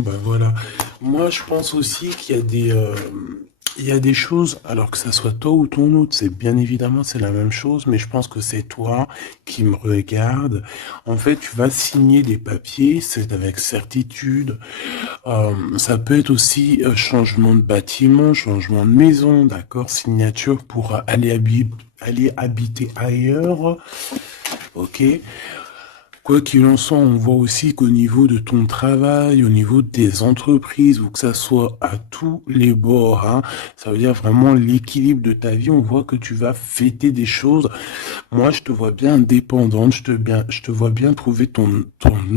Ben voilà. Moi, je pense aussi qu'il y a il y a des choses, alors que ça soit toi ou ton autre, c'est bien évidemment c'est la même chose, mais je pense que c'est toi qui me regarde. En fait, tu vas signer des papiers, c'est avec certitude. Ça peut être aussi changement de bâtiment, changement de maison, d'accord, signature pour aller habiter ailleurs, ok. Quoi qu'il en soit, on voit aussi qu'au niveau de ton travail, au niveau de tes entreprises, ou que ça soit à tous les bords, hein, ça veut dire vraiment l'équilibre de ta vie, on voit que tu vas fêter des choses. Moi, je te vois bien indépendante, je te vois bien trouver ton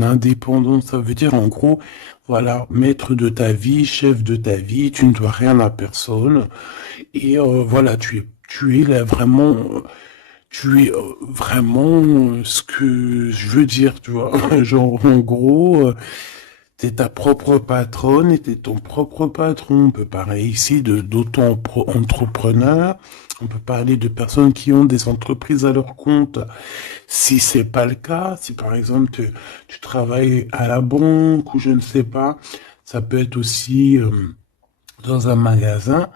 indépendance. Ça veut dire, en gros, voilà, maître de ta vie, chef de ta vie, tu ne dois rien à personne. Et voilà, tu es là vraiment, tu es vraiment ce que je veux dire, tu vois. Genre, en gros, t'es ta propre patronne et t'es ton propre patron. On peut parler ici de d'auto-entrepreneurs. On peut parler de personnes qui ont des entreprises à leur compte. Si c'est pas le cas, si par exemple tu travailles à la banque ou je ne sais pas, ça peut être aussi dans un magasin.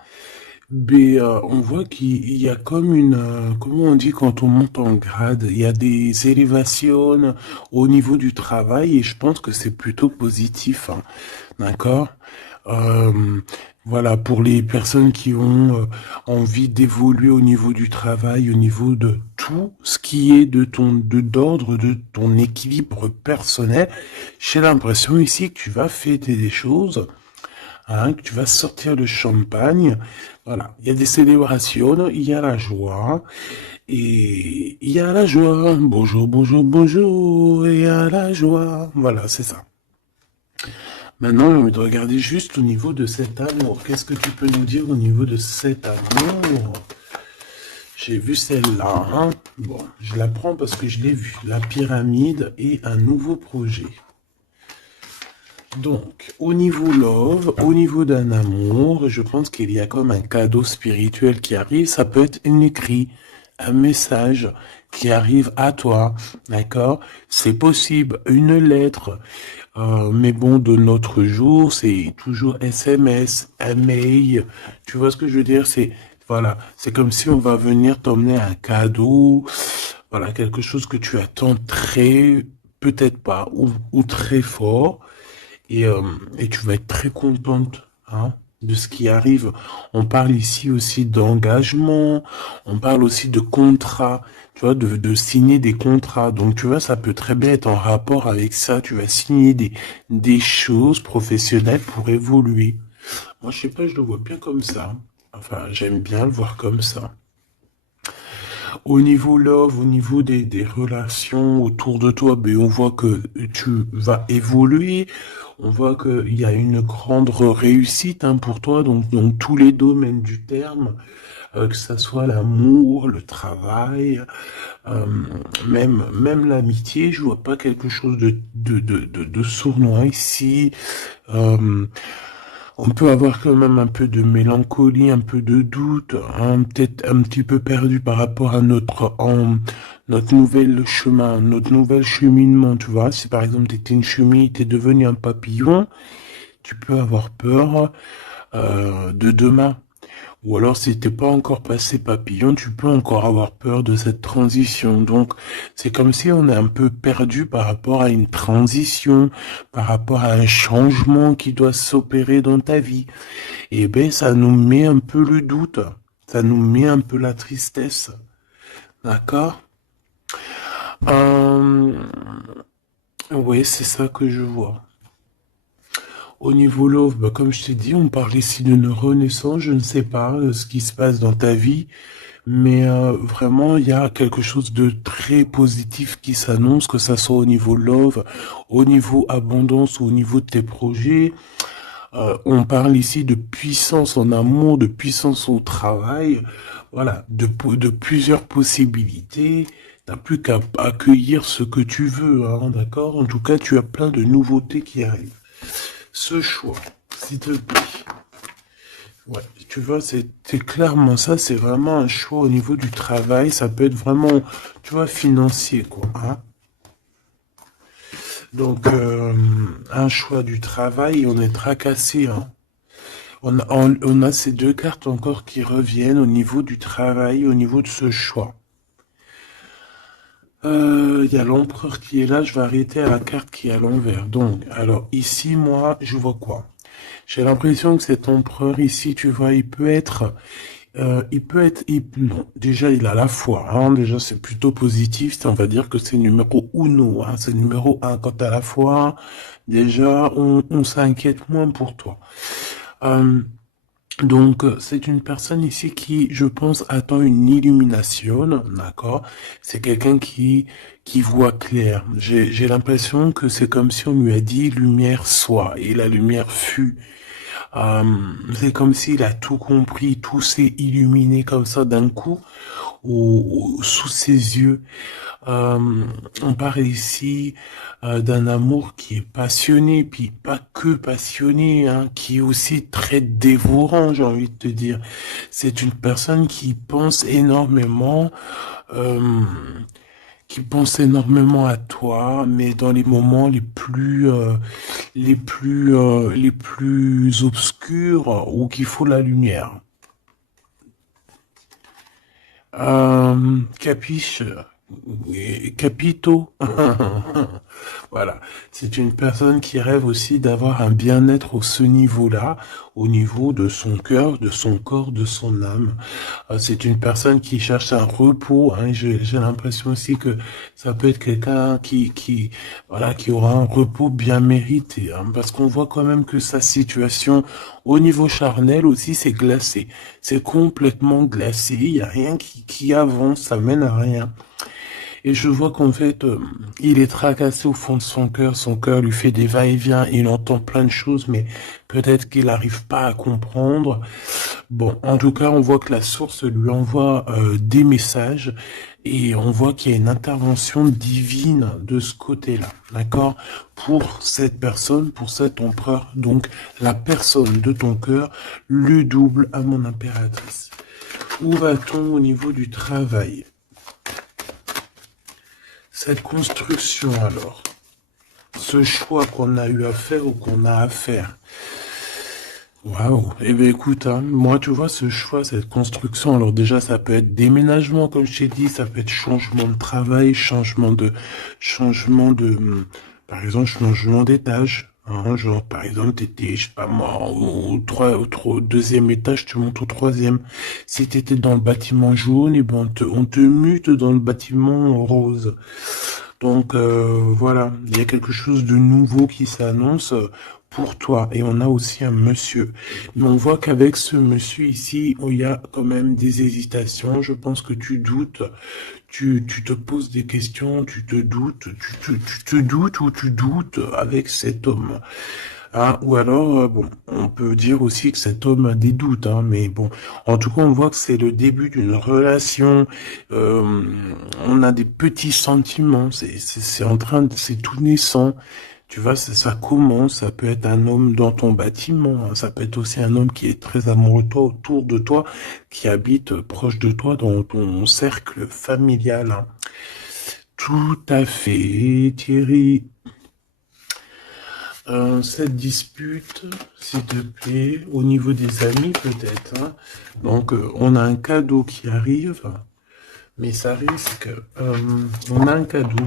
Mais on voit qu'il y a comme comment on dit quand on monte en grade, il y a des élévations au niveau du travail et je pense que c'est plutôt positif, hein. D'accord? Euh, voilà, pour les personnes qui ont envie d'évoluer au niveau du travail, au niveau de tout ce qui est d'ordre de ton équilibre personnel, j'ai l'impression ici que tu vas fêter des choses, hein, que tu vas sortir le champagne. Voilà, il y a des célébrations, il y a la joie, et il y a la joie. Bonjour, bonjour, bonjour, et il y a la joie. Voilà, c'est ça. Maintenant, j'ai envie de regarder juste au niveau de cet amour. Qu'est-ce que tu peux nous dire au niveau de cet amour? J'ai vu celle-là, hein. Bon, je la prends parce que je l'ai vue. La pyramide et un nouveau projet. Donc, au niveau love, au niveau d'un amour, je pense qu'il y a comme un cadeau spirituel qui arrive. Ça peut être un écrit, un message qui arrive à toi, d'accord? C'est possible, une lettre. Mais bon, de notre jour, c'est toujours SMS, un mail. Tu vois ce que je veux dire? Voilà, c'est comme si on va venir t'emmener un cadeau. Voilà, quelque chose que tu attends très, peut-être pas, ou très fort. Et tu vas être très contente, hein, de ce qui arrive. On parle ici aussi d'engagement, on parle aussi de contrat, tu vois, de signer des contrats. Donc, tu vois, ça peut très bien être en rapport avec ça. Tu vas signer des choses professionnelles pour évoluer. Moi, je sais pas, je le vois bien comme ça. Enfin, j'aime bien le voir comme ça. Au niveau love, au niveau des relations autour de toi, ben, on voit que tu vas évoluer. On voit qu'il y a une grande réussite, hein, pour toi, donc dans tous les domaines du terme, que ça soit l'amour, le travail, euh, même l'amitié. Je vois pas quelque chose de sournois ici. Euh, on peut avoir quand même un peu de mélancolie, un peu de doute, hein, peut-être un petit peu perdu par rapport à notre nouvel chemin, notre nouvel cheminement, tu vois. Si par exemple t'étais une chenille, t'es devenu un papillon, tu peux avoir peur de demain. Ou alors, si t'es pas encore passé papillon, tu peux encore avoir peur de cette transition. Donc, c'est comme si on est un peu perdu par rapport à une transition, par rapport à un changement qui doit s'opérer dans ta vie. Et ben, ça nous met un peu le doute. Ça nous met un peu la tristesse. D'accord? euh, ouais, c'est ça que je vois. Au niveau love, bah, comme je t'ai dit, on parle ici d'une renaissance. Je ne sais pas ce qui se passe dans ta vie. Mais vraiment, il y a quelque chose de très positif qui s'annonce, que ça soit au niveau love, au niveau abondance ou au niveau de tes projets. On parle ici de puissance en amour, de puissance au travail, voilà, de plusieurs possibilités. T'as plus qu'à accueillir ce que tu veux, hein, d'accord? En tout cas, tu as plein de nouveautés qui arrivent. Ce choix, s'il te plaît. Ouais, tu vois, c'est clairement ça, c'est vraiment un choix au niveau du travail, ça peut être vraiment, tu vois, financier, quoi, hein. Donc, un choix du travail, on est tracassé, hein. On a ces deux cartes encore qui reviennent au niveau du travail, au niveau de ce choix. Il y a l'empereur qui est là, je vais arrêter à la carte qui est à l'envers. Donc, alors ici, moi, je vois quoi? J'ai l'impression que cet empereur ici, tu vois, non, déjà il a la foi, hein, déjà c'est plutôt positif, on va dire que c'est numéro uno, hein, c'est numéro un. Quant à la foi, déjà on s'inquiète moins pour toi. Euh, donc, c'est une personne ici qui, je pense, attend une illumination, d'accord? C'est quelqu'un qui voit clair. J'ai l'impression que c'est comme si on lui a dit lumière soit, et la lumière fut. Euh, c'est comme s'il a tout compris, tout s'est illuminé comme ça d'un coup, sous ses yeux. On parle ici d'un amour qui est passionné, puis pas que passionné, hein, qui est aussi très dévorant, j'ai envie de te dire. C'est une personne euh, qui pense énormément à toi, mais dans les moments les plus obscurs où qu'il faut la lumière. Capiche, capito. Voilà, c'est une personne qui rêve aussi d'avoir un bien-être au ce niveau-là, au niveau de son cœur, de son corps, de son âme. C'est une personne qui cherche un repos, hein. J'ai l'impression aussi que ça peut être quelqu'un voilà, qui aura un repos bien mérité, hein, parce qu'on voit quand même que sa situation au niveau charnel aussi, c'est glacé. C'est complètement glacé. Il y a rien qui avance, ça mène à rien. Et je vois qu'en fait, il est tracassé au fond de son cœur lui fait des va-et-vient, il entend plein de choses, mais peut-être qu'il n'arrive pas à comprendre. Bon, en tout cas, on voit que la source lui envoie des messages, et on voit qu'il y a une intervention divine de ce côté-là, d'accord? Pour cette personne, pour cet empereur, donc la personne de ton cœur, le double à mon impératrice. Où va-t-on au niveau du travail? Cette construction alors, ce choix qu'on a eu à faire ou qu'on a à faire. Waouh. Eh bien écoute, hein, moi tu vois ce choix, cette construction, alors déjà ça peut être déménagement comme je t'ai dit, ça peut être changement de travail, par exemple changement d'étage. Hein, genre par exemple t'étais, je sais pas moi, au deuxième étage, tu montes au troisième. Si t'étais dans le bâtiment jaune, et ben on te mute dans le bâtiment rose. Donc voilà, il y a quelque chose de nouveau qui s'annonce pour toi. Et on a aussi un monsieur. Mais on voit qu'avec ce monsieur ici, il y a quand même des hésitations. Je pense que tu doutes, tu te poses des questions, tu te doutes, tu te doutes ou tu doutes avec cet homme. Ah, ou alors, bon, on peut dire aussi que cet homme a des doutes, hein, mais bon, en tout cas, on voit que c'est le début d'une relation. euh, on a des petits sentiments, c'est en train de, c'est tout naissant. Tu vois, ça commence, ça peut être un homme dans ton bâtiment, hein, ça peut être aussi un homme qui est très amoureux de toi, autour de toi, qui habite proche de toi dans ton cercle familial, hein. Tout à fait, Thierry. Cette dispute, s'il te plaît, au niveau des amis peut-être, hein. Donc, on a un cadeau qui arrive, mais ça risque. On a un cadeau.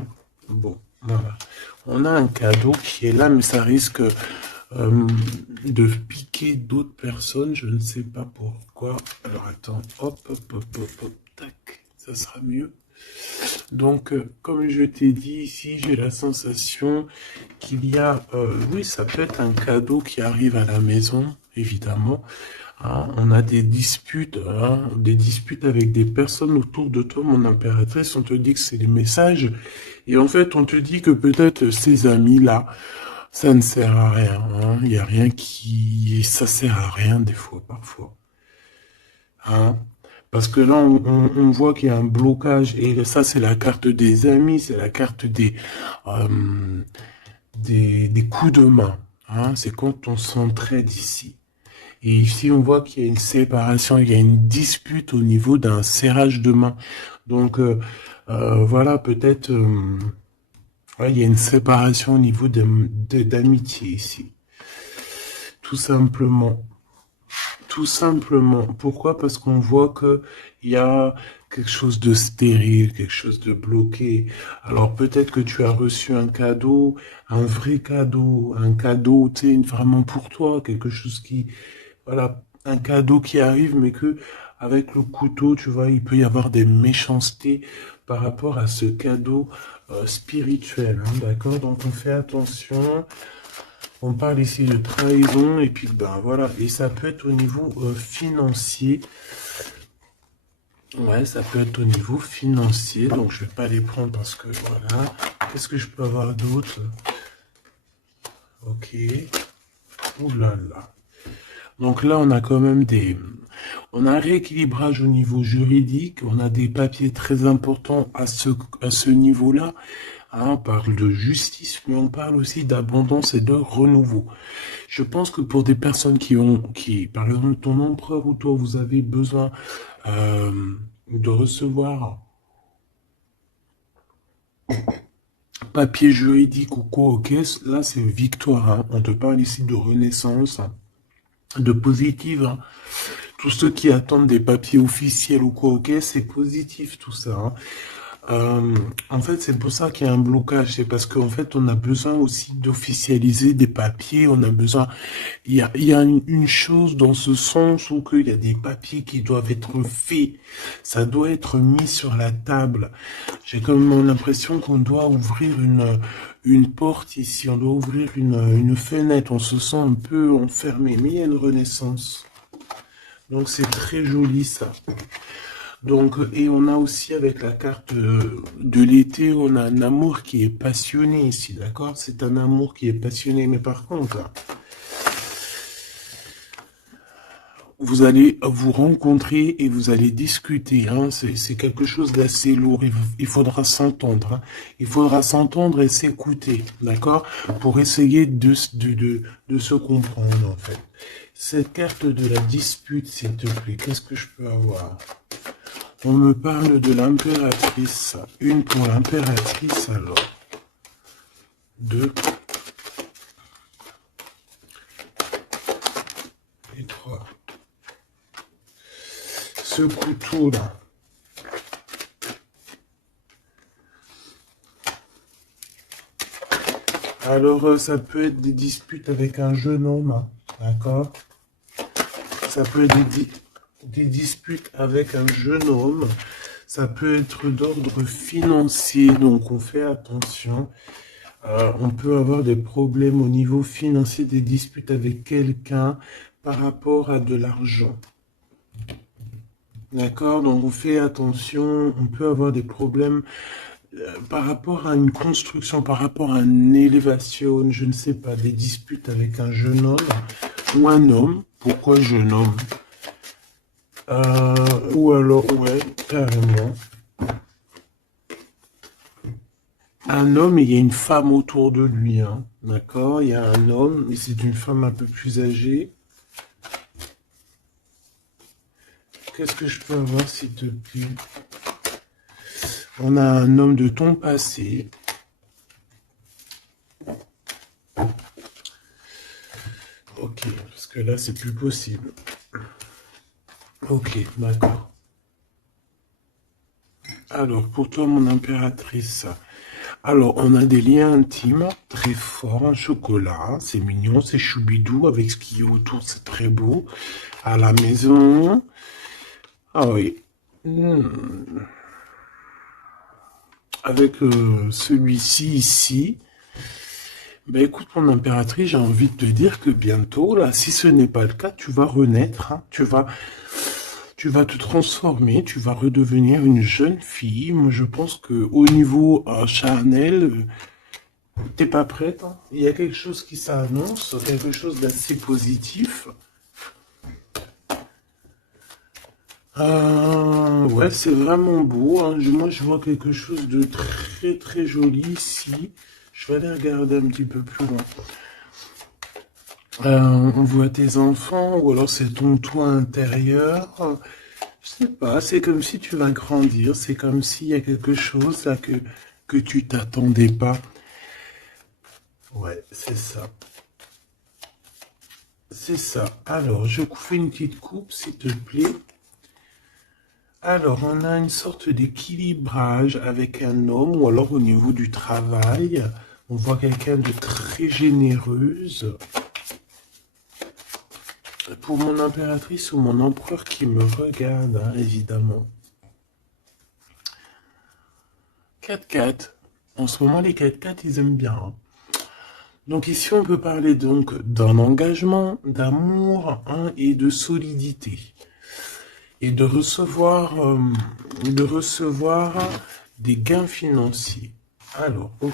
Bon, voilà. On a un cadeau qui est là, mais ça risque de piquer d'autres personnes. Je ne sais pas pourquoi. Alors attends, hop, hop, hop, hop, hop, tac, ça sera mieux. Donc, comme je t'ai dit ici, j'ai la sensation qu'il y a, oui, ça peut être un cadeau qui arrive à la maison, évidemment. Hein, on a des disputes avec des personnes autour de toi, mon impératrice. On te dit que c'est des messages, et en fait, on te dit que peut-être ces amis-là, ça ne sert à rien. Hein, il y a rien ça sert à rien des fois, parfois. Hein. Parce que là, on voit qu'il y a un blocage, et ça, c'est la carte des amis, c'est la carte euh, des coups de main. Hein, c'est quand on s'entraide ici. Et ici, on voit qu'il y a une séparation, il y a une dispute au niveau d'un serrage de main. Donc, voilà, peut-être, Ouais, il y a une séparation au niveau d'amitié ici. Tout simplement. Tout simplement. Pourquoi? Parce qu'on voit que il y a quelque chose de stérile, quelque chose de bloqué. Alors peut-être que tu as reçu un cadeau, un cadeau, tu sais, vraiment pour toi, quelque chose qui, voilà, un cadeau qui arrive, mais que avec le couteau, tu vois, il peut y avoir des méchancetés par rapport à ce cadeau spirituel, hein, d'accord? Donc on fait attention. On parle ici de trahison et puis ben voilà, et ça peut être au niveau financier. Ouais, ça peut être au niveau financier, donc je vais pas les prendre parce que voilà. Qu'est-ce que je peux avoir d'autre? Ok. Ouh là là. Donc là, on a quand même on a un rééquilibrage au niveau juridique, on a des papiers très importants à ce niveau-là. Hein, on parle de justice, mais on parle aussi d'abondance et de renouveau. Je pense que pour des personnes par exemple, ton empereur ou toi, vous avez besoin de recevoir papier juridique ou quoi, ok, là c'est victoire. Hein. On te parle ici de renaissance, hein, de positive. Hein. Tous ceux qui attendent des papiers officiels ou quoi, ok, c'est positif tout ça. Hein. En fait, c'est pour ça qu'il y a un blocage. C'est parce qu'en fait, on a besoin aussi d'officialiser des papiers. On a besoin. Il y a une chose dans ce sens où il y a des papiers qui doivent être faits. Ça doit être mis sur la table. J'ai comme l'impression qu'on doit ouvrir une porte ici. On doit ouvrir une fenêtre. On se sent un peu enfermé. Mais il y a une renaissance. Donc, c'est très joli, ça. Donc, et on a aussi avec la carte de l'été, on a un amour qui est passionné ici, d'accord? C'est un amour qui est passionné, mais par contre, vous allez vous rencontrer et vous allez discuter, hein? C'est quelque chose d'assez lourd, il faudra s'entendre, hein? Il faudra s'entendre et s'écouter, d'accord? Pour essayer de se comprendre, en fait. Cette carte de la dispute, s'il te plaît, qu'est-ce que je peux avoir? On me parle de l'impératrice. Une pour l'impératrice, alors. Deux. Et trois. Ce couteau-là. Alors, ça peut être des disputes avec un jeune homme. Hein, d'accord? Ça peut être des disputes avec un jeune homme. Ça peut être d'ordre financier, donc on fait attention. On peut avoir des problèmes au niveau financier, des disputes avec quelqu'un par rapport à de l'argent. D'accord? Donc on fait attention, on peut avoir des problèmes par rapport à une construction, par rapport à une élévation, je ne sais pas, des disputes avec un jeune homme ou un homme. Pourquoi jeune homme? Ou alors, ouais, carrément. Un homme et il y a une femme autour de lui, hein. D'accord? Il y a un homme et c'est une femme un peu plus âgée. Qu'est-ce que je peux avoir, s'il te plaît? On a un homme de ton passé. Ok, parce que là, c'est plus possible. Ok, d'accord. Alors, pour toi, mon impératrice, alors, on a des liens intimes très forts, un chocolat, c'est mignon, c'est choubidou, avec ce qui est autour, c'est très beau. À la maison, ah oui. Avec celui-ci ici, ben écoute, mon impératrice, j'ai envie de te dire que bientôt, là, si ce n'est pas le cas, tu vas renaître, hein, tu vas te transformer, tu vas redevenir une jeune fille. Moi, je pense que au niveau charnel, t'es pas prête, hein. Il y a quelque chose qui s'annonce, quelque chose d'assez positif. Ouais, c'est vraiment beau, hein. Moi, je vois quelque chose de très très joli ici. Je vais aller regarder un petit peu plus loin. On voit tes enfants, ou alors c'est ton toit intérieur. Je sais pas, c'est comme si tu vas grandir, c'est comme s'il y a quelque chose là que tu t'attendais pas. Ouais, c'est ça. C'est ça. Alors, je fais une petite coupe, s'il te plaît. Alors, on a une sorte d'équilibrage avec un homme, ou alors au niveau du travail. On voit quelqu'un de très généreuse. Pour mon impératrice ou mon empereur qui me regarde, hein, évidemment. 4x4. En ce moment, les 4x4, ils aiment bien, hein. Donc ici, on peut parler donc d'un engagement, d'amour, hein, et de solidité. Et de recevoir des gains financiers. Alors, ok.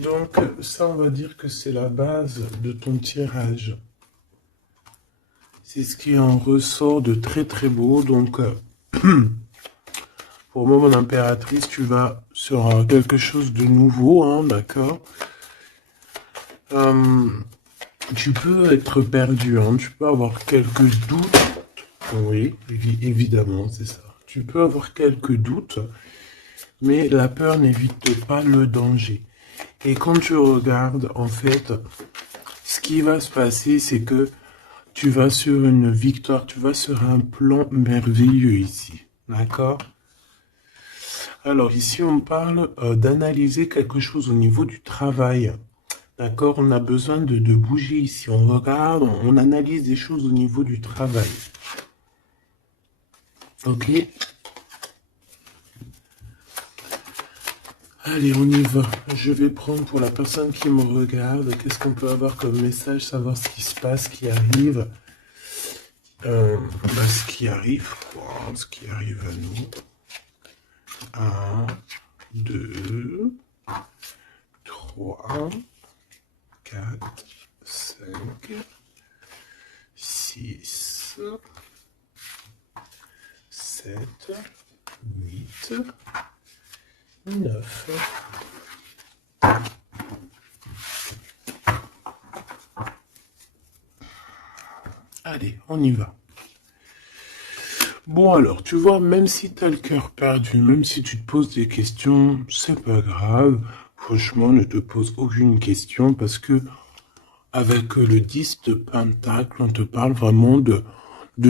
Donc, ça, on va dire que c'est la base de ton tirage. C'est ce qui en ressort de très très beau. Donc, pour moi, mon impératrice, tu vas sur quelque chose de nouveau, hein, d'accord. Tu peux être perdu, hein, tu peux avoir quelques doutes. Oui, évidemment, c'est ça. Tu peux avoir quelques doutes, mais la peur n'évite pas le danger. Et quand tu regardes, en fait, ce qui va se passer, c'est que tu vas sur une victoire, tu vas sur un plan merveilleux ici. D'accord? Alors ici, on parle d'analyser quelque chose au niveau du travail. D'accord? On a besoin de bouger ici. On regarde, on analyse des choses au niveau du travail. Ok? Allez, on y va. Je vais prendre pour la personne qui me regarde. Qu'est-ce qu'on peut avoir comme message? Savoir ce qui se passe, ce qui arrive. Ce qui arrive, quoi. Ce qui arrive à nous. 1, 2, 3, 4, 5, 6, 7, 8, 9. Allez, on y va. Bon alors, tu vois, même si tu as le cœur perdu, même si tu te poses des questions, c'est pas grave. Franchement, ne te pose aucune question parce que avec le 10 de Pentacle, on te parle vraiment de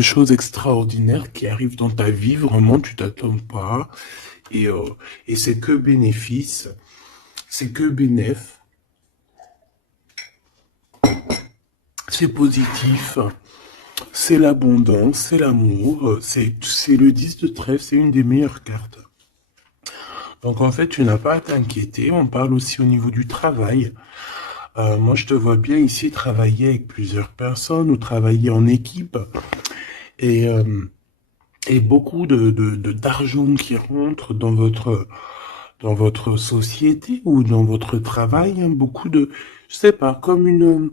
choses extraordinaires qui arrivent dans ta vie. Vraiment, tu t'attends pas. Et c'est que bénéfice. C'est que bénéf. C'est positif. C'est l'abondance, c'est l'amour, c'est le 10 de trèfle, c'est une des meilleures cartes. Donc en fait, tu n'as pas à t'inquiéter, on parle aussi au niveau du travail. Moi, je te vois bien ici travailler avec plusieurs personnes ou travailler en équipe. Et, et beaucoup d'argent qui rentre dans votre société ou dans votre travail. Hein, beaucoup de, je sais pas, comme une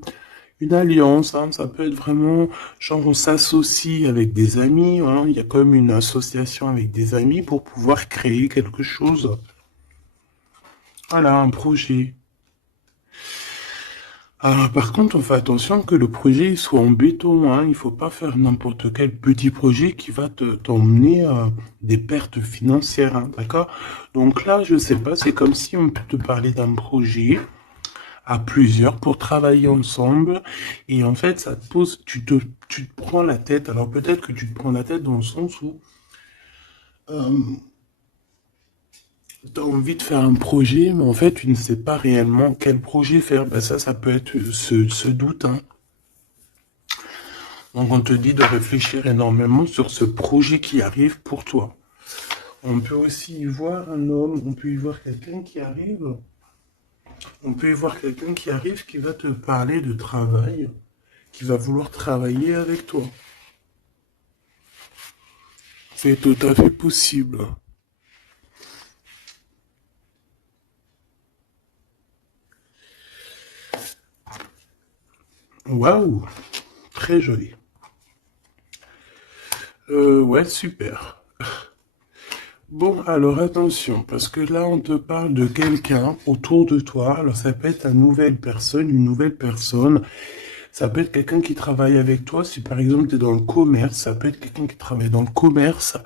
alliance, hein, ça peut être vraiment, genre on s'associe avec des amis, hein, il y a comme une association avec des amis pour pouvoir créer quelque chose. Voilà, un projet. Par contre, on fait attention que le projet soit en béton, hein, il faut pas faire n'importe quel petit projet qui va t'emmener des pertes financières, hein, d'accord? Donc là, je sais pas, c'est comme si on peut te parler d'un projet à plusieurs pour travailler ensemble. Et en fait, ça te pose, tu te prends la tête. Alors peut-être que tu te prends la tête dans le sens où tu as envie de faire un projet, mais en fait, tu ne sais pas réellement quel projet faire. Ben ça peut être ce doute, hein. Donc on te dit de réfléchir énormément sur ce projet qui arrive pour toi. On peut aussi y voir un homme, on peut y voir quelqu'un qui arrive. On peut y voir quelqu'un qui arrive qui va te parler de travail, qui va vouloir travailler avec toi. C'est tout à fait possible. Waouh, très joli. Ouais, super. Bon, alors attention, parce que là, on te parle de quelqu'un autour de toi. Alors, ça peut être une nouvelle personne Ça peut être quelqu'un qui travaille avec toi. Si par exemple tu es dans le commerce, ça peut être quelqu'un qui travaille dans le commerce.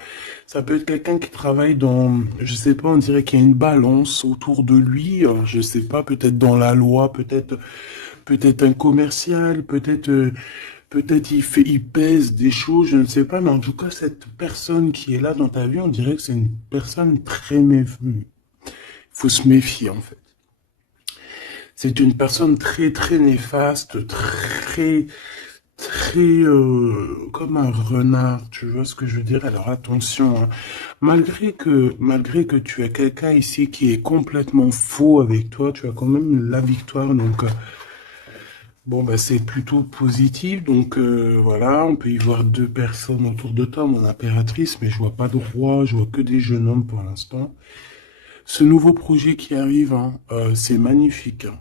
Ça peut être quelqu'un qui travaille dans, je sais pas, on dirait qu'il y a une balance autour de lui. Je sais pas, peut-être dans la loi, peut-être un commercial, peut-être il pèse des choses, je ne sais pas. Mais en tout cas, cette personne qui est là dans ta vie, on dirait que c'est une personne très méfiante. Il faut se méfier en fait. C'est une personne très très néfaste, très comme un renard, tu vois ce que je veux dire? Alors attention, hein. Malgré que tu as quelqu'un ici qui est complètement faux avec toi, tu as quand même la victoire, donc bon bah c'est plutôt positif. Donc voilà, on peut y voir deux personnes autour de toi, mon impératrice, mais je vois pas de roi, je vois que des jeunes hommes pour l'instant. Ce nouveau projet qui arrive, hein, c'est magnifique, hein.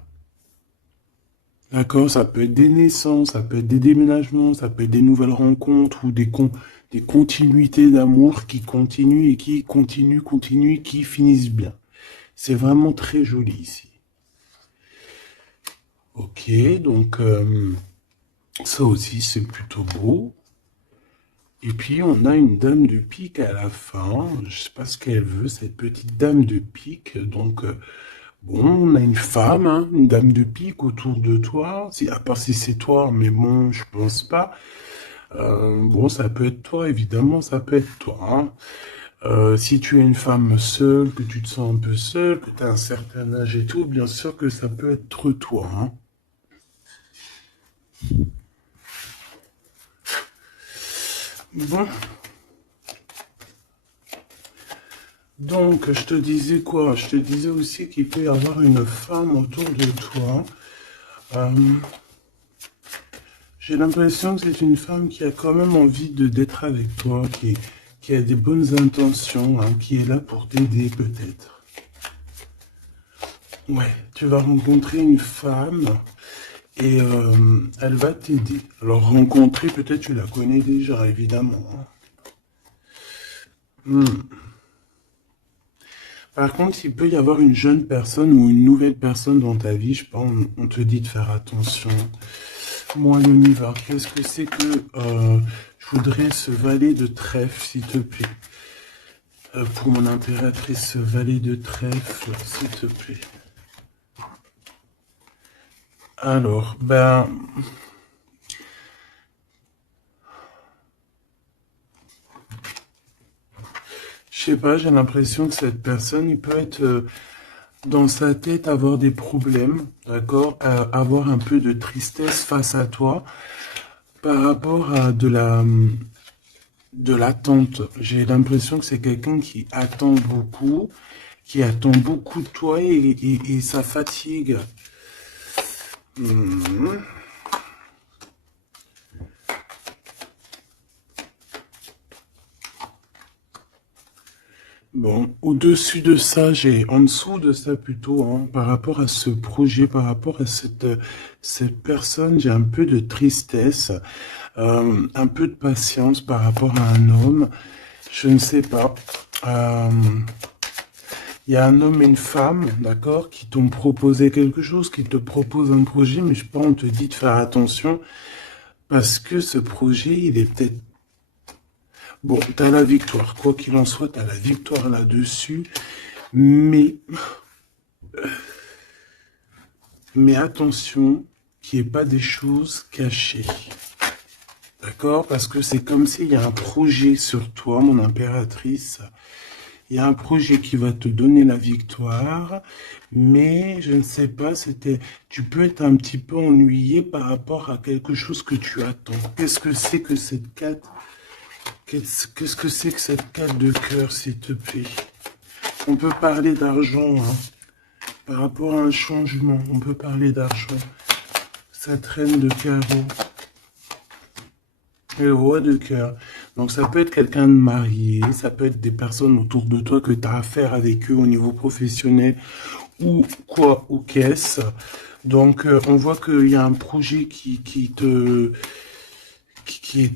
D'accord, ça peut être des naissances, ça peut être des déménagements, ça peut être des nouvelles rencontres ou des continuités d'amour qui continuent et qui continuent et qui finissent bien. C'est vraiment très joli ici. Ok, donc ça aussi c'est plutôt beau. Et puis on a une dame de pique à la fin. Je sais pas ce qu'elle veut, cette petite dame de pique. Donc bon, on a une femme, hein, une dame de pique autour de toi. Si, à part si c'est toi, mais bon, je pense pas. Bon, ça peut être toi, évidemment, ça peut être toi, hein. Si tu es une femme seule, que tu te sens un peu seule, que tu as un certain âge et tout, bien sûr que ça peut être toi, hein. Bon, donc je te disais quoi? Je te disais aussi qu'il peut y avoir une femme autour de toi. Euh, J'ai l'impression que c'est une femme qui a quand même envie de d'être avec toi, qui a des bonnes intentions, hein, qui est là pour t'aider peut-être. Ouais, tu vas rencontrer une femme et elle va t'aider. Alors rencontrer, peut-être tu la connais déjà, évidemment, hein. Hmm. Par contre, il peut y avoir une jeune personne ou une nouvelle personne dans ta vie, je pense, on te dit de faire attention. Moi, l'univers, qu'est-ce que c'est que je voudrais ce valet de trèfle, s'il te plaît. Pour mon impératrice, ce valet de trèfle, s'il te plaît. Alors, ben, je sais pas, j'ai l'impression que cette personne, il peut être dans sa tête avoir des problèmes, d'accord, avoir un peu de tristesse face à toi par rapport à de l'attente. J'ai l'impression que c'est quelqu'un qui attend beaucoup, qui attend beaucoup de toi et ça fatigue. Mhm. Bon, au-dessus de ça, j'ai en dessous de ça plutôt, hein, par rapport à ce projet, par rapport à cette personne, j'ai un peu de tristesse, un peu de patience par rapport à un homme. Je ne sais pas. Euh, Il y a un homme et une femme, d'accord, qui t'ont proposé quelque chose, qui te proposent un projet, mais je pense on te dit de faire attention parce que ce projet, il est peut-être... Bon, t'as la victoire, quoi qu'il en soit, t'as la victoire là-dessus, mais, mais attention qu'il n'y ait pas des choses cachées, d'accord? Parce que c'est comme s'il y a un projet sur toi, mon impératrice. Il y a un projet qui va te donner la victoire, mais je ne sais pas, tu peux être un petit peu ennuyé par rapport à quelque chose que tu attends. Qu'est-ce que c'est que cette carte? Qu'est-ce que c'est que cette carte de cœur, s'il te plaît? On peut parler d'argent, hein, par rapport à un changement. On peut parler d'argent. Cette reine de carreau. Et le roi de cœur. Donc ça peut être quelqu'un de marié, ça peut être des personnes autour de toi que tu as affaire avec eux au niveau professionnel ou quoi, ou qu'est-ce. Donc on voit qu'il y a un projet qui est,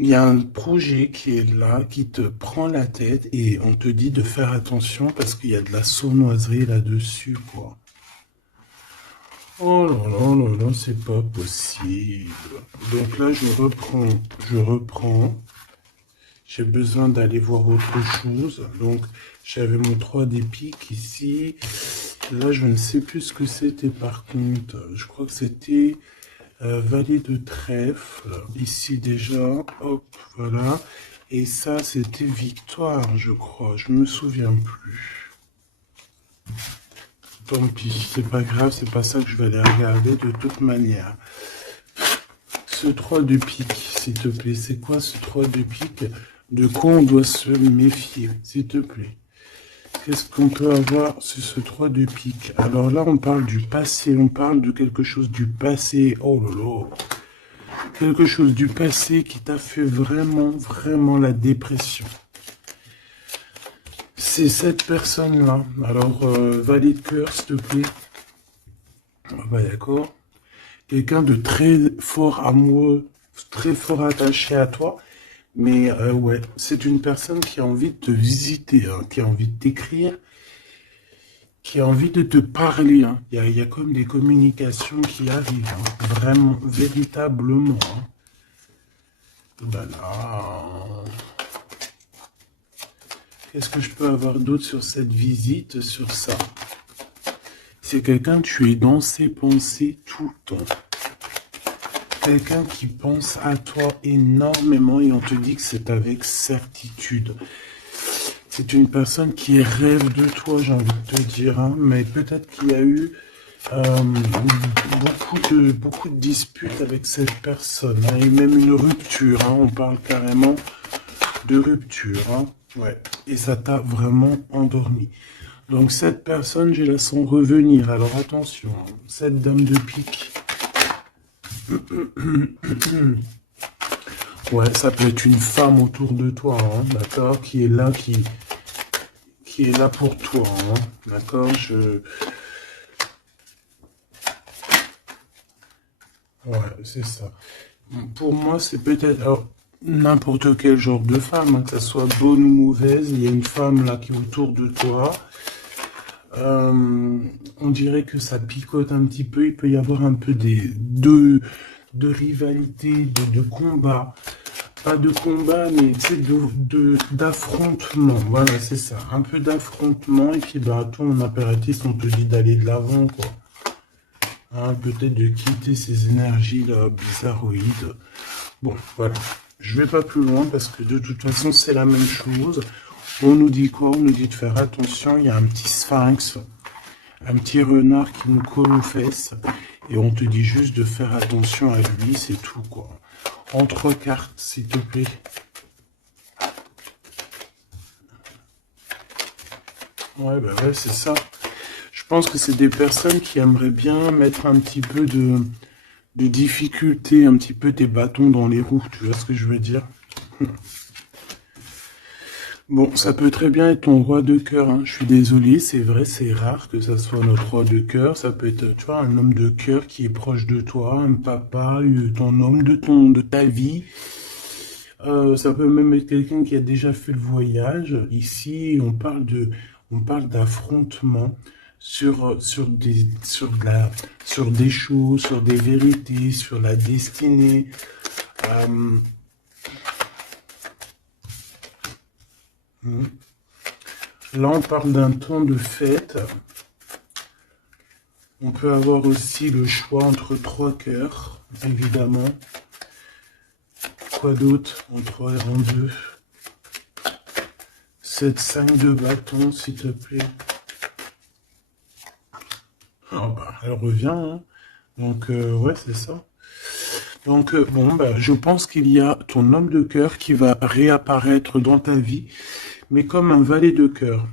il y a un projet qui est là, qui te prend la tête et on te dit de faire attention parce qu'il y a de la sournoiserie là-dessus, quoi. Oh là là là là, c'est pas possible. Donc là, je reprends. J'ai besoin d'aller voir autre chose. Donc, j'avais mon 3 des piques ici. Là, je ne sais plus ce que c'était par contre. Je crois que c'était valet de trèfle. Ici déjà, hop, voilà. Et ça, c'était victoire, je crois. Je me souviens plus. Tant pis, c'est pas grave, c'est pas ça que je vais aller regarder de toute manière. Ce 3 de pique, s'il te plaît, c'est quoi ce 3 de pique? De quoi on doit se méfier, s'il te plaît? Qu'est-ce qu'on peut avoir sur ce 3 de pique? Alors là, on parle du passé, on parle de quelque chose du passé. Oh là là! Quelque chose du passé qui t'a fait vraiment, vraiment la dépression. C'est cette personne-là. Alors, valide cœur, s'il te plaît. Ah bah d'accord. Quelqu'un de très fort amoureux, très fort attaché à toi. Mais ouais, c'est une personne qui a envie de te visiter, hein, qui a envie de t'écrire, qui a envie de te parler. Hein. Il y a comme des communications qui arrivent, hein, vraiment, véritablement. Hein. Voilà. Qu'est-ce que je peux avoir d'autre sur cette visite, sur ça? C'est quelqu'un, tu es dans ses pensées tout le temps. Quelqu'un qui pense à toi énormément et on te dit que c'est avec certitude. C'est une personne qui rêve de toi, j'ai envie de te dire, hein, mais peut-être qu'il y a eu beaucoup de disputes avec cette personne, hein, et même une rupture, hein, on parle carrément de rupture, hein, ouais, et ça t'a vraiment endormi. Donc cette personne, je la sens revenir, alors attention, hein, cette dame de pique, ouais, ça peut être une femme autour de toi, hein, d'accord, qui est là, qui est là pour toi, hein, d'accord, ouais, c'est ça. Pour moi, c'est peut-être alors, n'importe quel genre de femme, hein, que ça soit bonne ou mauvaise, il y a une femme là qui est autour de toi. On dirait que ça picote un petit peu, il peut y avoir un peu de rivalité, de combat. Pas de combat, mais tu sais, d'affrontement. Voilà, c'est ça. Un peu d'affrontement, et puis bah, toi, en apéritif, on te dit d'aller de l'avant, quoi. Hein, peut-être de quitter ces énergies-là bizarroïdes. Bon, voilà. Je vais pas plus loin parce que de toute façon, c'est la même chose. On nous dit quoi? On nous dit de faire attention. Il y a un petit sphinx, un petit renard qui nous colle aux fesses. Et on te dit juste de faire attention à lui, c'est tout, quoi. En 3 cartes, s'il te plaît. Ouais, bah ouais, c'est ça. Je pense que c'est des personnes qui aimeraient bien mettre un petit peu de difficulté, un petit peu des bâtons dans les roues, tu vois ce que je veux dire? Bon, ça peut très bien être ton roi de cœur, hein. Je suis désolé, c'est vrai, c'est rare que ça soit notre roi de cœur. Ça peut être, tu vois, un homme de cœur qui est proche de toi, un papa, ton homme de ta vie. Ça peut même être quelqu'un qui a déjà fait le voyage. Ici, on parle d'affrontement sur des choses, sur des vérités, sur la destinée. Euh, Là, on parle d'un temps de fête. On peut avoir aussi le choix entre 3 cœurs, évidemment. Quoi d'autre? En 3 et en 2. 7, 5 de bâton, s'il te plaît. Oh, bah, elle revient, hein. Donc, ouais, c'est ça. Donc, bon, bah, je pense qu'il y a ton homme de cœur qui va réapparaître dans ta vie, mais comme un valet de cœur.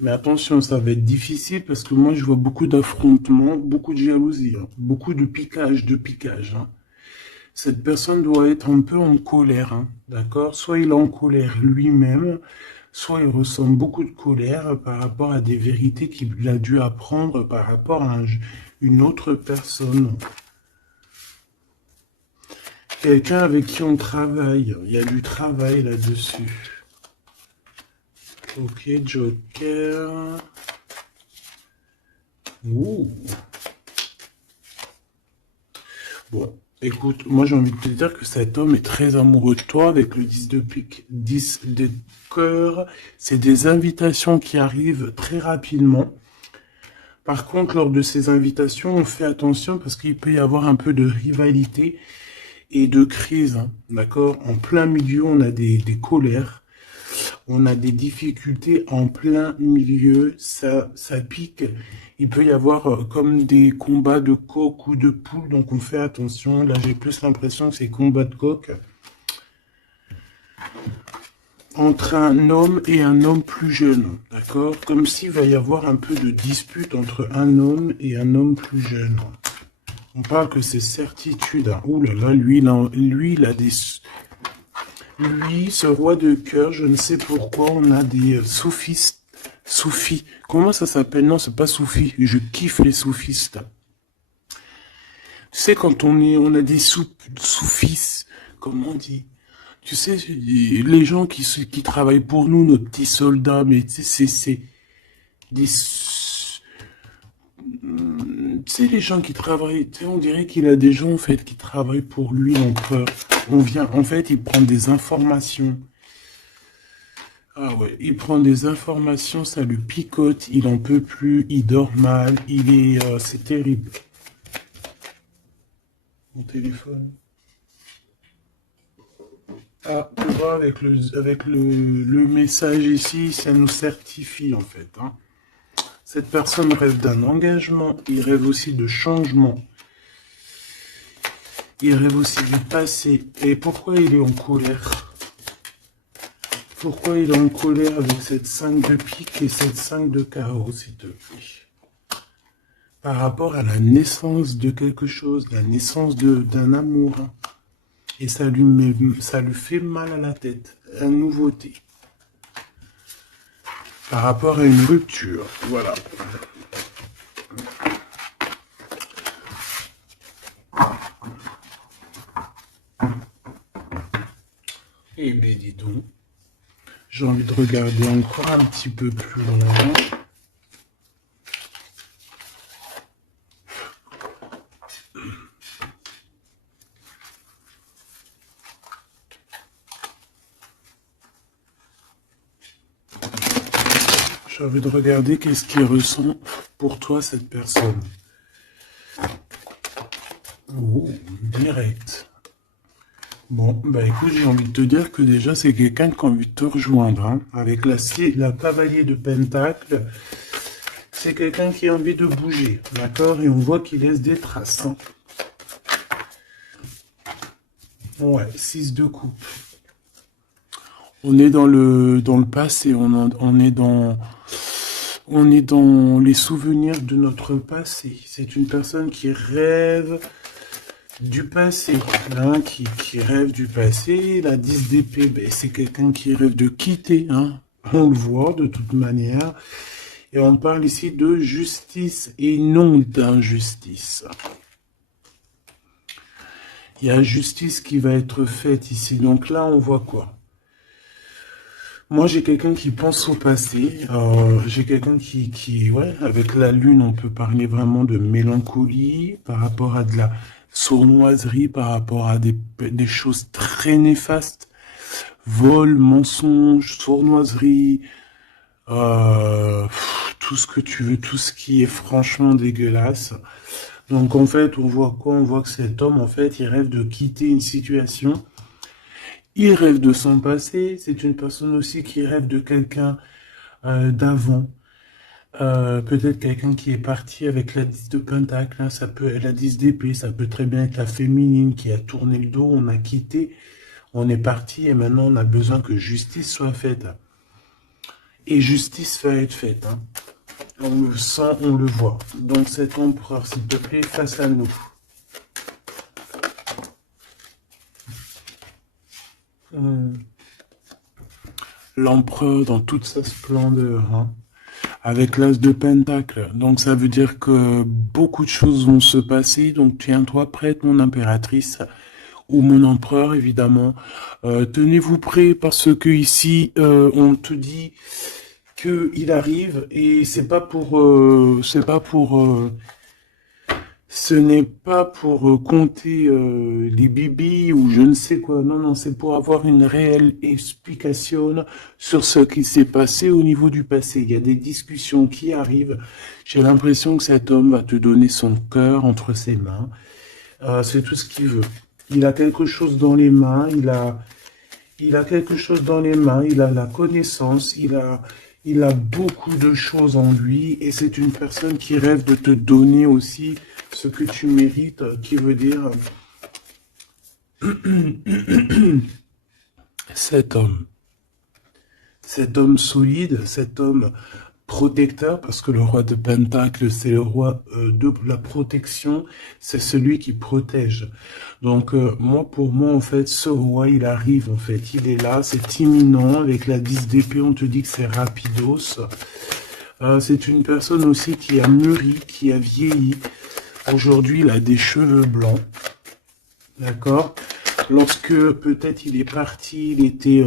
Mais attention, ça va être difficile parce que moi, je vois beaucoup d'affrontements, beaucoup de jalousie, hein, beaucoup de piquage. Hein. Cette personne doit être un peu en colère, hein, d'accord? Soit il est en colère lui-même, soit il ressent beaucoup de colère par rapport à des vérités qu'il a dû apprendre par rapport à une autre personne. Quelqu'un avec qui on travaille. Il y a du travail là-dessus. Ok, Joker. Ouh. Bon, écoute, moi j'ai envie de te dire que cet homme est très amoureux de toi avec le 10 de pique, 10 de cœur. C'est des invitations qui arrivent très rapidement. Par contre, lors de ces invitations, on fait attention parce qu'il peut y avoir un peu de rivalité et de crise, hein, d'accord? En plein milieu, on a des colères, on a des difficultés en plein milieu, ça pique. Il peut y avoir comme des combats de coq ou de poule, donc on fait attention. Là, j'ai plus l'impression que c'est combat de coq entre un homme et un homme plus jeune, d'accord? Comme s'il va y avoir un peu de dispute entre un homme et un homme plus jeune. On parle que c'est certitude. Hein. Ouh là là, lui, il a des... Lui, ce roi de cœur, je ne sais pourquoi, on a des soufistes. Soufis. Comment ça s'appelle? Non, c'est pas soufi. Je kiffe les soufistes. Tu sais, quand on a des soufis, comment on dit? Tu sais, les gens qui travaillent pour nous, nos petits soldats, mais tu sais, c'est des... Tu sais, les gens qui travaillent, tu sais, on dirait qu'il a des gens, en fait, qui travaillent pour lui, l'empereur. En fait, il prend des informations. Ah ouais, il prend des informations, ça lui picote, il en peut plus, il dort mal, c'est terrible. Mon téléphone. Ah, tu vois, avec le message ici, ça nous certifie, en fait, hein. Cette personne rêve d'un engagement, il rêve aussi de changement. Il rêve aussi du passé. Et pourquoi il est en colère? Pourquoi il est en colère avec cette 5 de pique et cette 5 de carreau, s'il te plaît? Par rapport à la naissance de quelque chose, la naissance d'un amour. Et ça lui fait mal à la tête. La nouveauté. Par rapport à une rupture. Voilà. Eh bien, dis donc. J'ai envie de regarder encore un petit peu plus loin. J'ai envie de regarder qu'est-ce qu'il ressent pour toi, cette personne. Oh, direct. Bon, bah écoute, j'ai envie de te dire que déjà, c'est quelqu'un qui a envie de te rejoindre. Hein. Avec la cavalier de Pentacle, c'est quelqu'un qui a envie de bouger, d'accord? Et on voit qu'il laisse des traces. Hein. Ouais, 6 de coupe. On est dans le passé, on est dans les souvenirs de notre passé. C'est une personne qui rêve du passé, hein, qui rêve du passé. La 10 d'épée, ben, c'est quelqu'un qui rêve de quitter, hein. On le voit de toute manière. Et on parle ici de justice et non d'injustice. Il y a justice qui va être faite ici. Donc là, on voit quoi? Moi, j'ai quelqu'un qui pense au passé. J'ai quelqu'un ouais, avec la lune, on peut parler vraiment de mélancolie par rapport à de la sournoiserie, par rapport à des choses très néfastes. Vol, mensonge, sournoiserie, tout ce que tu veux, tout ce qui est franchement dégueulasse. Donc, en fait, on voit quoi? On voit que cet homme, en fait, il rêve de quitter une situation. Il rêve de son passé, c'est une personne aussi qui rêve de quelqu'un d'avant. Peut-être quelqu'un qui est parti avec la 10 de pentacle, hein, ça peut, la 10 d'épée, ça peut très bien être la féminine qui a tourné le dos, on a quitté, on est parti et maintenant on a besoin que justice soit faite. Et justice va être faite. Hein. On le sent, on le voit. Donc cet empereur, s'il te plaît, face à nous. L'empereur dans toute sa splendeur, hein, avec l'as de pentacle. Donc ça veut dire que beaucoup de choses vont se passer. Donc tiens-toi prête, mon impératrice, ou mon empereur, évidemment. Tenez-vous prêts parce que ici, on te dit que il arrive et c'est pas pour Ce n'est pas pour compter les bibis ou je ne sais quoi. Non, non, c'est pour avoir une réelle explication sur ce qui s'est passé au niveau du passé. Il y a des discussions qui arrivent. J'ai l'impression que cet homme va te donner son cœur entre ses mains. C'est tout ce qu'il veut. Il a quelque chose dans les mains. Il a quelque chose dans les mains. Il a la connaissance. Il a beaucoup de choses en lui. Et c'est une personne qui rêve de te donner aussi ce que tu mérites, qui veut dire cet homme solide, cet homme protecteur, parce que le roi de Pentacle, c'est le roi de la protection, c'est celui qui protège. Donc, pour moi, en fait, ce roi, il arrive, en fait, il est là, c'est imminent, avec la 10 d'épée, on te dit que c'est rapidos. C'est une personne aussi qui a mûri, qui a vieilli. Aujourd'hui, il a des cheveux blancs, d'accord? Lorsque peut-être il est parti, il était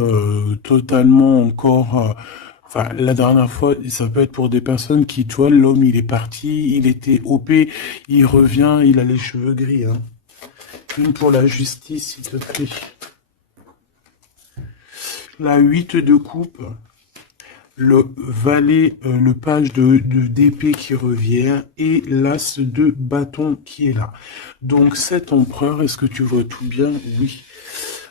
totalement encore... Enfin, la dernière fois, ça peut être pour des personnes qui, tu vois, l'homme, il est parti, il était OP, il revient, il a les cheveux gris. Hein. Une pour la justice, s'il te plaît. La 8 de coupe. Le valet, le page d'épée qui revient et l'as de bâton qui est là. Donc cet empereur, est-ce que tu vois tout bien? Oui.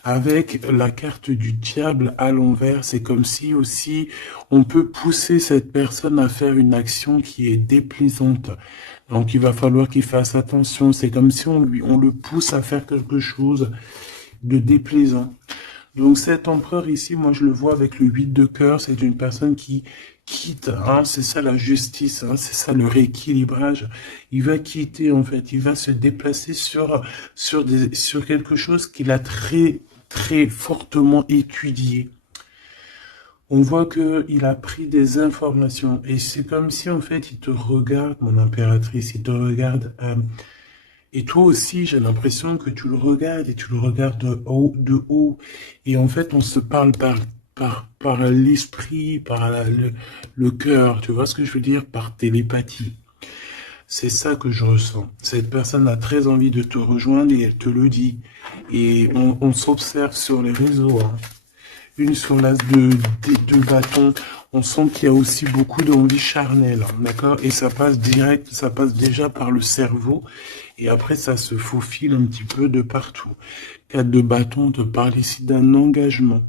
Avec la carte du diable à l'envers, c'est comme si aussi on peut pousser cette personne à faire une action qui est déplaisante. Donc il va falloir qu'il fasse attention. C'est comme si on le pousse à faire quelque chose de déplaisant. Donc cet empereur ici, moi je le vois avec le 8 de cœur, c'est une personne qui quitte, hein, c'est ça la justice, hein, c'est ça le rééquilibrage. Il va quitter en fait, il va se déplacer sur quelque chose qu'il a très très fortement étudié. On voit que il a pris des informations et c'est comme si en fait il te regarde, mon impératrice, il te regarde. Et toi aussi, j'ai l'impression que tu le regardes et tu le regardes de haut. Et en fait, on se parle par l'esprit, par le cœur. Tu vois ce que je veux dire? Par télépathie. C'est ça que je ressens. Cette personne a très envie de te rejoindre et elle te le dit. Et on s'observe sur les réseaux. Hein. Une sur l'as de bâton. On sent qu'il y a aussi beaucoup d'envie charnelle, hein, d'accord? Et ça passe direct, ça passe déjà par le cerveau. Et après, ça se faufile un petit peu de partout. 4 de bâton, on te parle ici d'un engagement,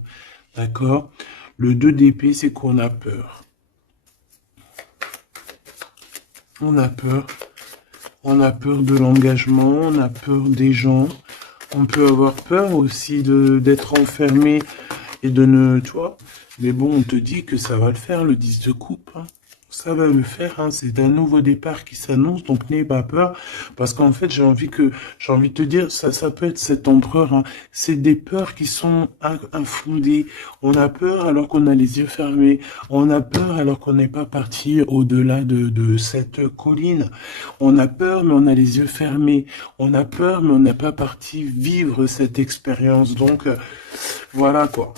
d'accord? Le 2 d'épée, c'est qu'on a peur. On a peur. On a peur de l'engagement, on a peur des gens. On peut avoir peur aussi d'être enfermé et de ne, tu vois. Mais bon, on te dit que ça va le faire, le 10 de coupe. Hein. Ça va le faire, hein. C'est un nouveau départ qui s'annonce, donc n'aie pas peur. Parce qu'en fait, j'ai envie de te dire, ça peut être cet empereur, hein. C'est des peurs qui sont infondées. On a peur alors qu'on a les yeux fermés. On a peur alors qu'on n'est pas parti au-delà de cette colline. On a peur, mais on a les yeux fermés. On a peur, mais on n'est pas parti vivre cette expérience. Donc, voilà quoi.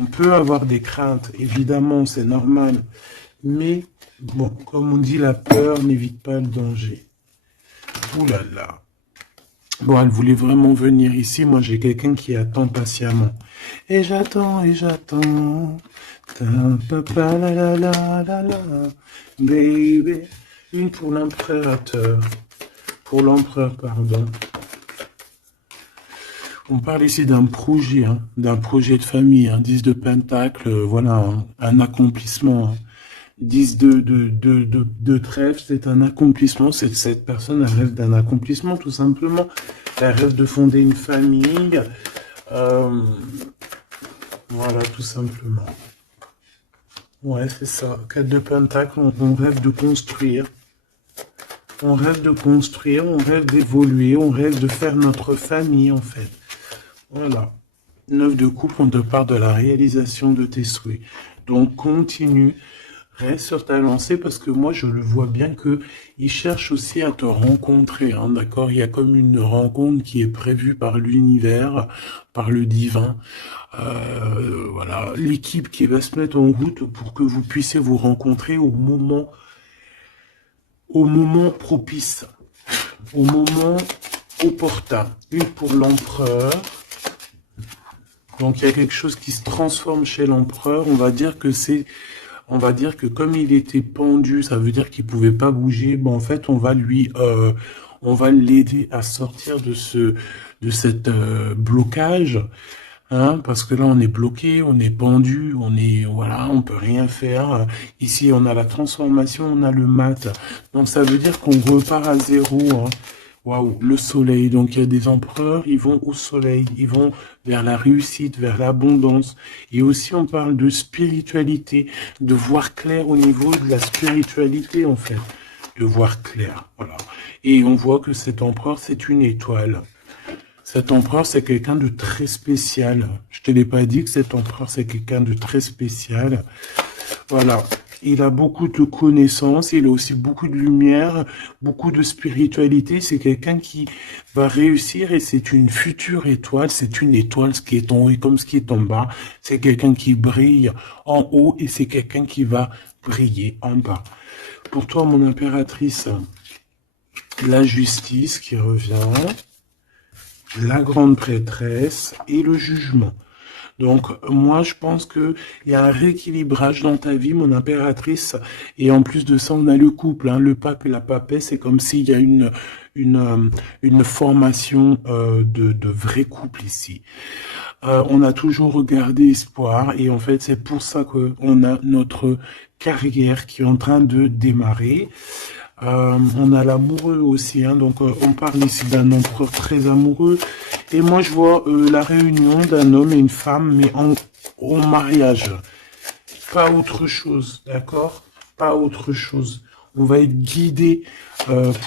On peut avoir des craintes, évidemment, c'est normal. Mais, bon, comme on dit, la peur n'évite pas le danger. Ouh là là. Bon, elle voulait vraiment venir ici. Moi, j'ai quelqu'un qui attend patiemment. Et j'attends, et j'attends. Papa, la la la la la. Baby. Une pour l'impérateur. Pour l'empereur, pardon. On parle ici d'un projet, hein, d'un projet de famille, un 10 de pentacle, voilà, hein, un accomplissement. Hein. 10 de trèfle, c'est un accomplissement. Cette personne elle rêve d'un accomplissement, tout simplement. Elle rêve de fonder une famille. Voilà, tout simplement. Ouais, c'est ça. 4 de pentacle, on rêve de construire. On rêve de construire, on rêve d'évoluer, on rêve de faire notre famille, en fait. Voilà. 9 de coupe, on te parle de la réalisation de tes souhaits. Donc, continue. Reste sur ta lancée parce que moi, je le vois bien que il cherche aussi à te rencontrer, hein, d'accord? Il y a comme une rencontre qui est prévue par l'univers, par le divin. Voilà, l'équipe qui va se mettre en route pour que vous puissiez vous rencontrer au moment propice. au moment opportun. Une pour l'empereur. Donc il y a quelque chose qui se transforme chez l'empereur. On va dire que comme il était pendu, ça veut dire qu'il pouvait pas bouger. Bon, en fait, on va l'aider à sortir de cette blocage. Hein, parce que là, on est bloqué, on est pendu, voilà, on peut rien faire. Ici, on a la transformation, on a le mat. Donc, ça veut dire qu'on repart à zéro. Hein. Waouh, le soleil. Donc, il y a des empereurs, ils vont au soleil, ils vont vers la réussite, vers l'abondance. Et aussi, on parle de spiritualité, de voir clair au niveau de la spiritualité, en fait. De voir clair, voilà. Et on voit que cet empereur, c'est une étoile. Cet empereur, c'est quelqu'un de très spécial. Je te l'ai pas dit que cet empereur, c'est quelqu'un de très spécial. Voilà. Il a beaucoup de connaissances, il a aussi beaucoup de lumière, beaucoup de spiritualité. C'est quelqu'un qui va réussir et c'est une future étoile. C'est une étoile, ce qui est en haut et comme ce qui est en bas. C'est quelqu'un qui brille en haut et c'est quelqu'un qui va briller en bas. Pour toi, mon impératrice, la justice qui revient, la grande prêtresse et le jugement. Donc, moi, je pense que il y a un rééquilibrage dans ta vie, mon impératrice. Et en plus de ça, on a le couple, hein, le pape et la papesse. C'est comme s'il y a une formation de vrai couple ici. On a toujours regardé espoir. Et en fait, c'est pour ça qu'on a notre carrière qui est en train de démarrer. On a l'amoureux aussi, hein, donc on parle ici d'un empereur très amoureux. Et moi, je vois la réunion d'un homme et une femme, mais au mariage. Pas autre chose, d'accord? Pas autre chose. On va être guidé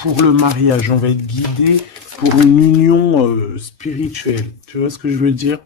pour le mariage. On va être guidé pour une union spirituelle. Tu vois ce que je veux dire?